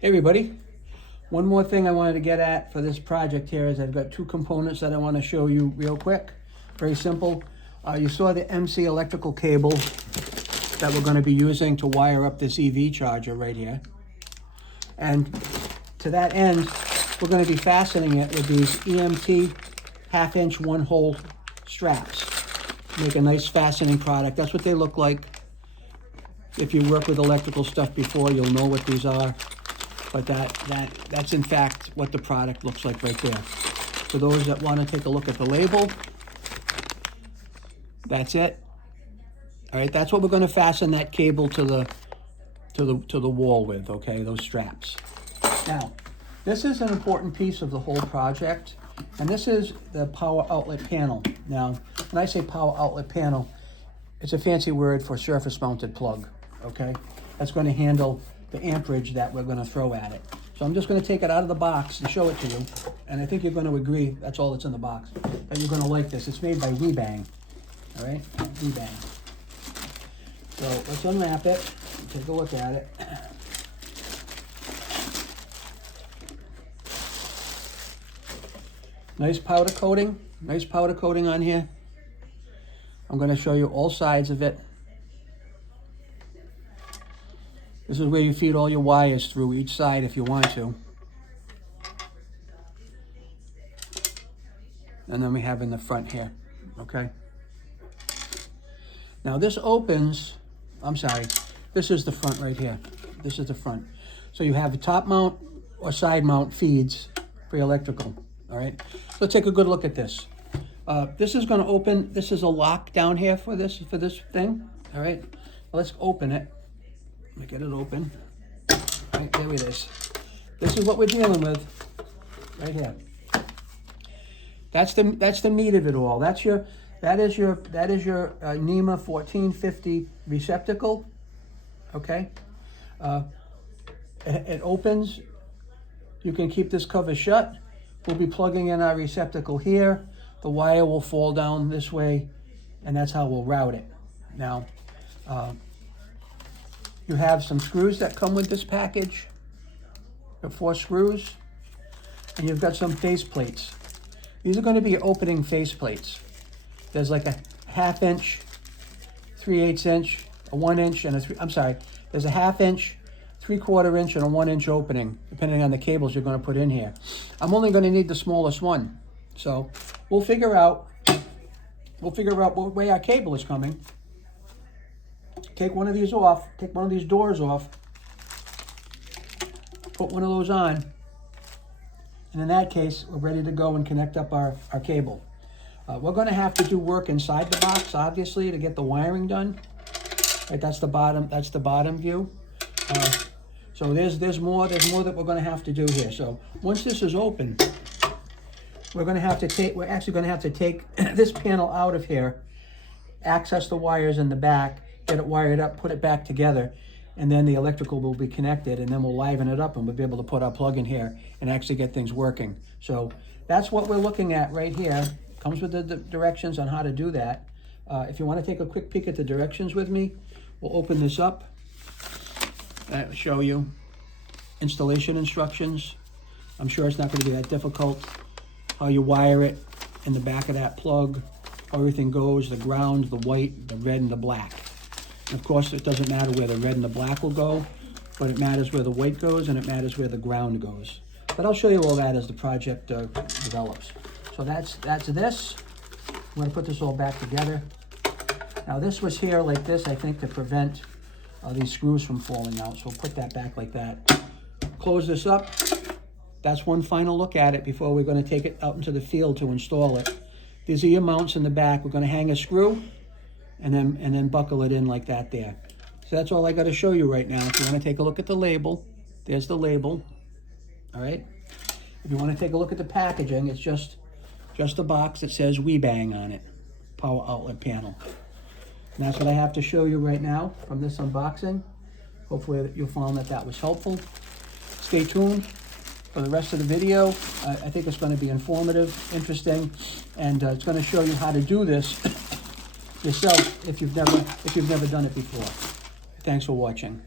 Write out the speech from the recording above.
Hey everybody, one more thing I wanted to get at for this project here is I've got two components that I want to show you real quick. Very simple. You saw the MC electrical cable that we're going to be using to wire up this EV charger right here. And to that end, we're going to be fastening it with these EMT 1/2 inch 1-hole straps. Make a nice fastening product. That's what they look like. If you work with electrical stuff before, you'll know what these are. But that's in fact what the product looks like right there. For those that want to take a look at the label, that's it. All right, that's what we're going to fasten that cable to the wall with. Okay, those straps. Now, this is an important piece of the whole project, and this is the power outlet panel. Now, when I say power outlet panel, it's a fancy word for surface mounted plug. Okay, that's going to handle the amperage that we're going to throw at it. So I'm just going to take it out of the box and show it to you. And I think you're going to agree, that's all that's in the box, that you're going to like this. It's made by WEBANG. All right, WEBANG. So let's unwrap it and take a look at it. Nice powder coating on here. I'm going to show you all sides of it. This is where you feed all your wires through each side if you want to. And then we have in the front here, okay? Now this opens, this is the front right here. This is the front. So you have a top mount or side mount feeds for your electrical, all right? So let's take a good look at this. This is gonna open, this is a lock down here for this thing, all right? Let's open it. Let me get it open. Right, there it is. This is what we're dealing with right here. That's the meat of it all. That is your NEMA 1450 receptacle. Okay. It opens. You can keep this cover shut. We'll be plugging in our receptacle here. The wire will fall down this way, and that's how we'll route it. Now, you have some screws that come with this package. You have 4 screws, and you've got some face plates. These are going to be opening face plates. There's like a 1/2 inch, 3/8 inch, a 1 inch, and there's a 1/2 inch, 3/4 inch, and a 1 inch opening, depending on the cables you're going to put in here. I'm only going to need the smallest one. So we'll figure out what way our cable is coming. Take one of these off, take one of these doors off, put one of those on, and in that case, we're ready to go and connect up our cable. We're going to have to do work inside the box, obviously, to get the wiring done. Right, that's the bottom view. So there's more that we're going to have to do here. So once this is open, we're actually going to have to take this panel out of here, access the wires in the back, get it wired up, put it back together, and then the electrical will be connected, and then we'll liven it up and we'll be able to put our plug in here and actually get things working. So that's what we're looking at right here. Comes with the directions on how to do that. If you want to take a quick peek at the directions with me, we'll open this up and show you installation instructions. I'm sure it's not going to be that difficult. How you wire it in the back of that plug, how everything goes, the ground, the white, the red, and the black. Of course, it doesn't matter where the red and the black will go, but it matters where the white goes and it matters where the ground goes. But I'll show you all that as the project develops. So that's this. I'm going to put this all back together. Now this was here like this, I think, to prevent these screws from falling out. So we'll put that back like that. Close this up. That's one final look at it before we're going to take it out into the field to install it. These are your mounts in the back. We're going to hang a screw and then buckle it in like that there. So that's all I got to show you right now. If you want to take a look at the label, there's the label. All right. If you want to take a look at the packaging, it's just a box that says WEBANG on it, power outlet panel. And that's what I have to show you right now from this unboxing. Hopefully you'll find that was helpful. Stay tuned for the rest of the video. I think it's going to be informative, interesting, and it's going to show you how to do this yourself if you've never done it before. Thanks for watching.